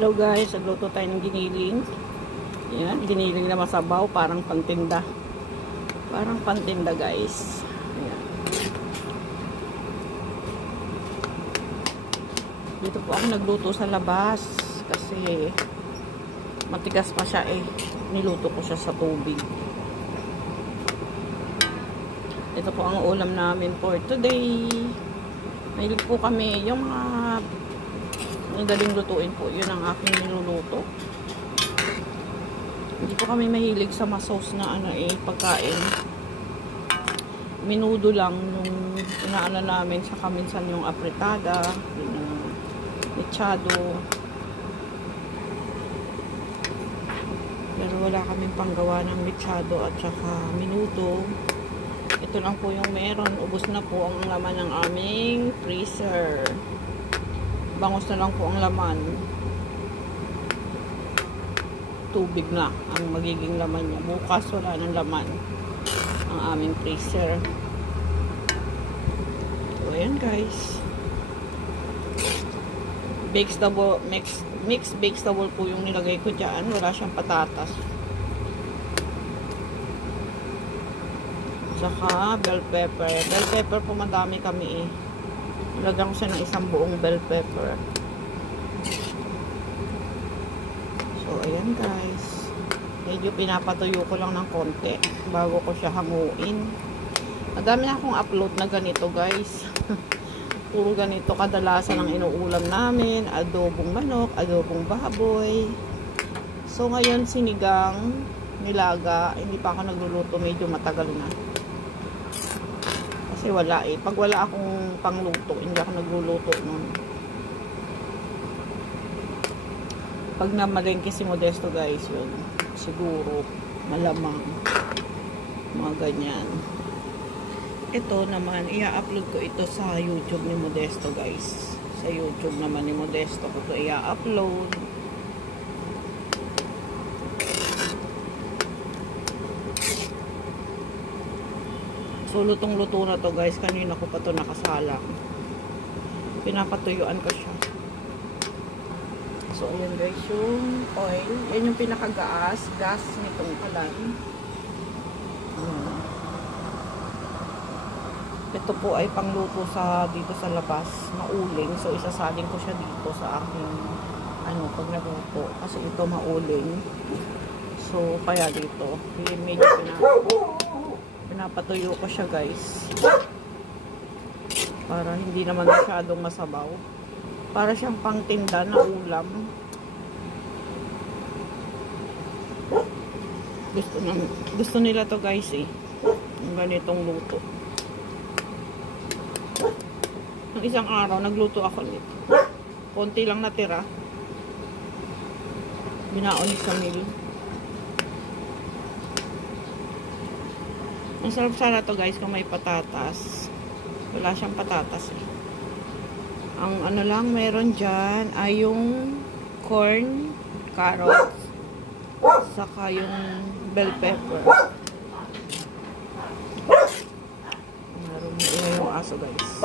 Hello guys, nagluto tayo ng giniling. Yan, giniling na masabaw, parang pantinda. Parang pantinda guys. Ayan. Dito po ako nagluto sa labas kasi matigas pa siya eh. Niluto ko siya sa tubig. Ito po ang ulam namin for today. Mahilig po kami yung mga madaling lutuin po. Yun ang aking niluluto. Hindi po kami mahilig sa masos na pagkain. Minudo lang yung inaano namin sa kaminsan yung apretada, yung mechado. Pero wala kaming panggawa ng mechado at saka minudo. Ito lang po yung meron. Ubos na po ang laman ng aming freezer. Bangos na lang po ang laman. Tubig na ang magiging laman niya. Bukas wala ng laman ang aming freezer. So ayan guys. Mixed vegetable po yung nilagay ko dyan. Wala siyang patatas. Saka bell pepper. Bell pepper po madami kami eh. Nilagyan ko siya ng isang buong bell pepper. So, ayan guys. Medyo pinapatuyo ko lang ng konti bago ko siya hanguin. Madami na akong upload na ganito guys. Puro ganito kadalasan ang inuulam namin. Adobong manok, adobong baboy. So, ngayon sinigang, nilaga. Hindi pa ako nagluluto. Medyo matagal na. Kasi wala eh. Pag wala akong pangluto, hindi ako nagluluto nun. Pag namalengke si Modesto guys, yun. Siguro, malamang. Mga ganyan. Ito naman, i-upload ko ito sa YouTube ni Modesto guys. Sa YouTube naman ni Modesto ko ito i-upload. So, lutong-luto na to guys. Kanina ko pa to nakasalang. Pinapatuyuan ko siya. So, ayan guys yung oil. Yan yung pinakagaas. Gas nitong kalan. Ito po ay pangluto dito sa labas. Mauling. So, isasaling ko siya dito sa aking pag naluto. Kasi ito mauling. So, kaya dito. Medyo pinapatuyo ko siya guys para hindi naman masyadong masabaw, para siyang pangtinda na ulam. Gusto nila to guys eh, yung ganitong luto. Ng isang araw nagluto ako nito, konti lang natira, binaon sa meal. Ang sarap sana to guys kung may patatas. Wala siyang patatas eh. Ang lang meron dyan ay yung corn, carrots, saka yung bell pepper. Meron yung aso guys.